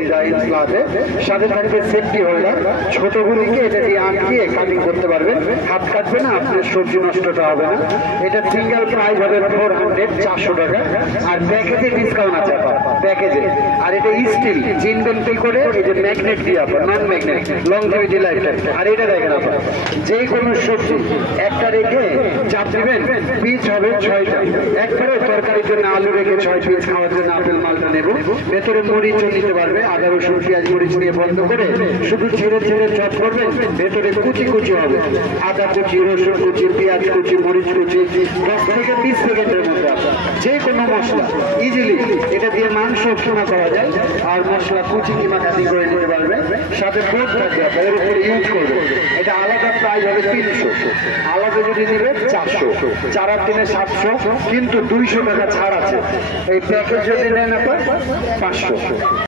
Design আছে, সাথে থাকবে সেফটি হোল্ডার, ছোট গুলিকে এটা দিয়ে আটকিয়ে কাটিং করতে পারবেন, হাত কাটবে না, আপনার সবজি নষ্টটা হবে না। এটা সিঙ্গেল প্রাইস হবে 400 টাকা, আর প্যাকেজে ডিসকাউন্ট আছে আপনার প্যাকেজে। আর এটা স্টিল চিনবেন কি করে, এই যে ম্যাগনেট দিয়ে আপনার non magnet longevity lifetime. আর এটা দেখেন আপনার যে কোনো সবজি একটা রেখে চাপ দিবেন, পিস হবে 6টা। একবারে তরকারির জন্য আলু রেখে 6 পিস, খাওয়ার জন্য আপেল মালটা নেব, ভেতরে মরিচও নিতে পারবে, আদা রসুন পেঁয়াজ মরিচ নিয়ে বন্ধ করে শুধু ছেড়ে ছেড়ে চপ করবেন, ভেতরে কুচি কুচি হবে, আদা কুচি, রসুন কুচি, পেঁয়াজ কুচি, মরিচ কুচি, 10 থেকে 20 সেকেন্ডের মধ্যে যে কোনো মশলা ইজিলি এটা দিয়ে মাংস কিমা করা যায়। আর মশলা কুচি কিমা কাটি করে নিতে পারবে, সাথে বোর্ড থাকবে আপনার এর উপরে ইউজ করবে। এটা আলাদা প্রাইস হবে 300, আলাদা যদি নেবেন 400, 4 আর 3 700, কিন্তু 200 টাকা ছাড় আছে। এই প্যাকেজ যদি নেন আপনার 500।